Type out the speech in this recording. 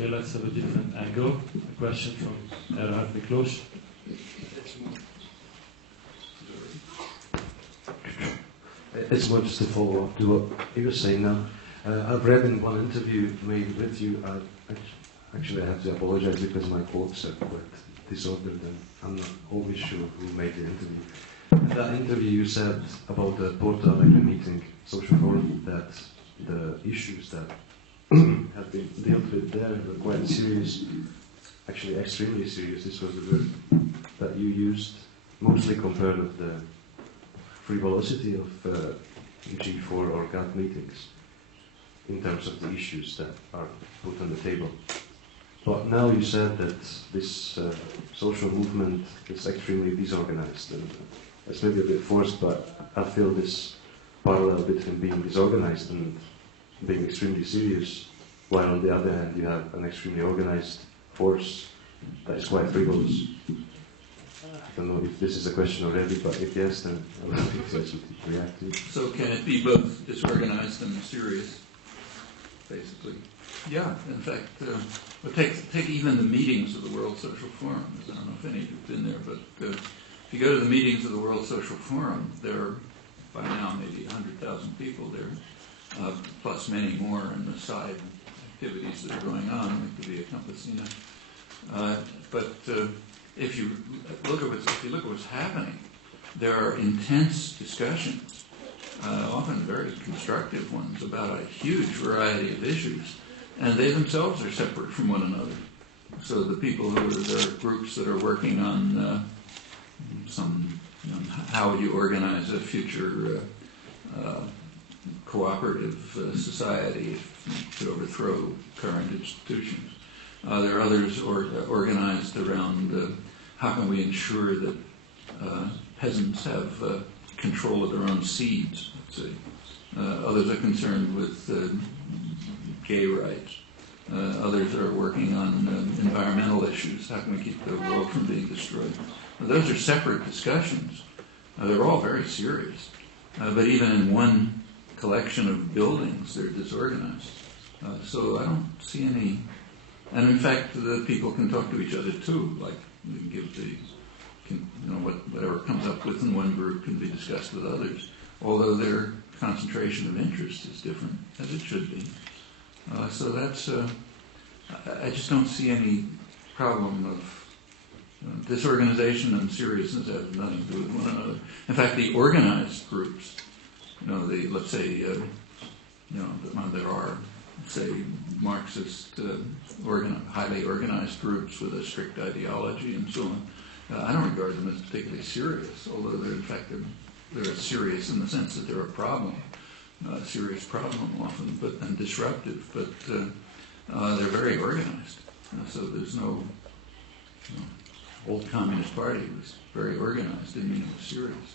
Okay, let's have a different angle. A question from Erhard Miklos. It's more just to follow up to what you were saying now. I've read in one interview made with you, actually I have to apologize because my quotes are quite disordered and I'm not always sure who made the interview. In that interview you said about the Porto Alegre meeting, social forum, that the issues that have been dealt with there were quite serious, actually extremely serious. This was the word that you used, mostly compared with the frivolity of G4 or GATT meetings in terms of the issues that are put on the table. But now you said that this social movement is extremely disorganized, and it's maybe a bit forced, but I feel this parallel between being disorganized and being extremely serious, while on the other hand you have an extremely organized force that is quite frivolous. I don't know if this is a question already, but if yes, then I would like to react to it. So can it be both disorganized and mysterious, basically? Yeah, in fact, take even the meetings of the World Social Forum. I don't know if any of you have been there, but if you go to the meetings of the World Social Forum, there are, by now, maybe 100,000 people there, plus many more in the side activities that are going on, like the Via Campesina. But if you look at what's happening, there are intense discussions, often very constructive ones, about a huge variety of issues, and they themselves are separate from one another. So the people there are groups that are working on how would you organize a future cooperative society to overthrow current institutions. There are others organized around how can we ensure that peasants have control of their own seeds, let's say. Others are concerned with gay rights. Others are working on environmental issues. How can we keep the world from being destroyed? Those are separate discussions. They're all very serious. But even in one collection of buildings, they're disorganized. So I don't see any... And in fact, the people can talk to each other too. Like, we can give whatever comes up with in one group can be discussed with others. Although their concentration of interest is different, as it should be. So that's... I just don't see any problem of disorganization and seriousness have nothing to do with one another. In fact, the organized groups, let's say, there are, say, Marxist, highly organized groups with a strict ideology and so on. I don't regard them as particularly serious, although they're serious in the sense that they're a problem, a serious problem often, and disruptive, but they're very organized. So there's no... old Communist Party was very organized, didn't mean it was serious.